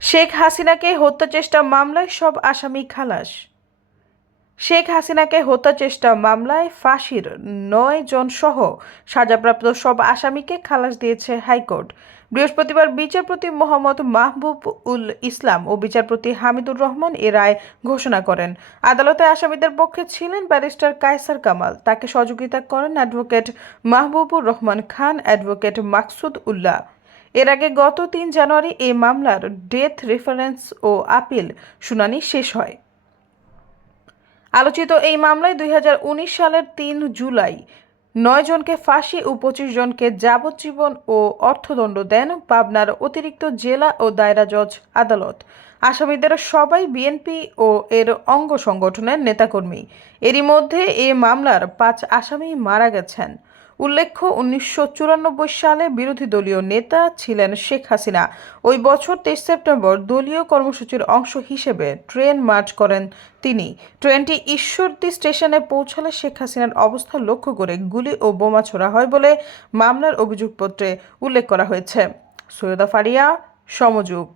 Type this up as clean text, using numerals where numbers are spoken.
শেখ হাসিনাকে হত্যাচেষ্টা মামলায় সব আসামি খালাস। শেখ হাসিনাকে হত্যাচেষ্টা মামলায় ফাঁসির 9 জন সহ সাজাপ্রাপ্ত সব আসামিকে খালাস দিয়েছে হাইকোর্ট। বৃহস্পতিবার বিচারপতি মোহাম্মদ মাহবুব উল ইসলাম ও বিচারপতি হামিদুর রহমান এ রায় ঘোষণা করেন। আদালতে আসামিদের পক্ষে ছিলেন ব্যারিস্টার কায়সার কামাল, তাকে সহযোগিতা করেন অ্যাডভোকেট মাহবুবুর রহমান খান, অ্যাডভোকেট মাকসুদ উল্লাহ। এর আগে গত 3 জানুয়ারি এই মামলার ডেথ রেফারেন্স ও আপিল শুনানি শেষ হয়। আলোচিত এই মামলায় 2019 সালের 3 জুলাই 9 জনকে ফাঁসি ও 25 জনকে যাবজ্জীবন ও অর্থদণ্ড দেন পাবনার অতিরিক্ত জেলা ও দায়রা জজ আদালত। আসামিদের সবাই বিএনপি ও এর অঙ্গ সংগঠনের নেতাকর্মী। এরই মধ্যে এ মামলার 5 আসামি মারা গেছেন। উল্লেখ্য, 1994 সালে বিরোধী দলীয় নেতা ছিলেন শেখ হাসিনা। ওই বছর 23 সেপ্টেম্বর দলীয় কর্মসূচির অংশ হিসেবে ট্রেন মার্চ করেন তিনি। ট্রেনটি ঈশ্বরদী স্টেশনে পৌঁছালে শেখ হাসিনার অবস্থা লক্ষ্য করে গুলি ও বোমা ছোড়া হয় বলে মামলার অভিযোগপত্রে উল্লেখ করা হয়েছে। সৈয়দা ফারিয়া, সমযুগ।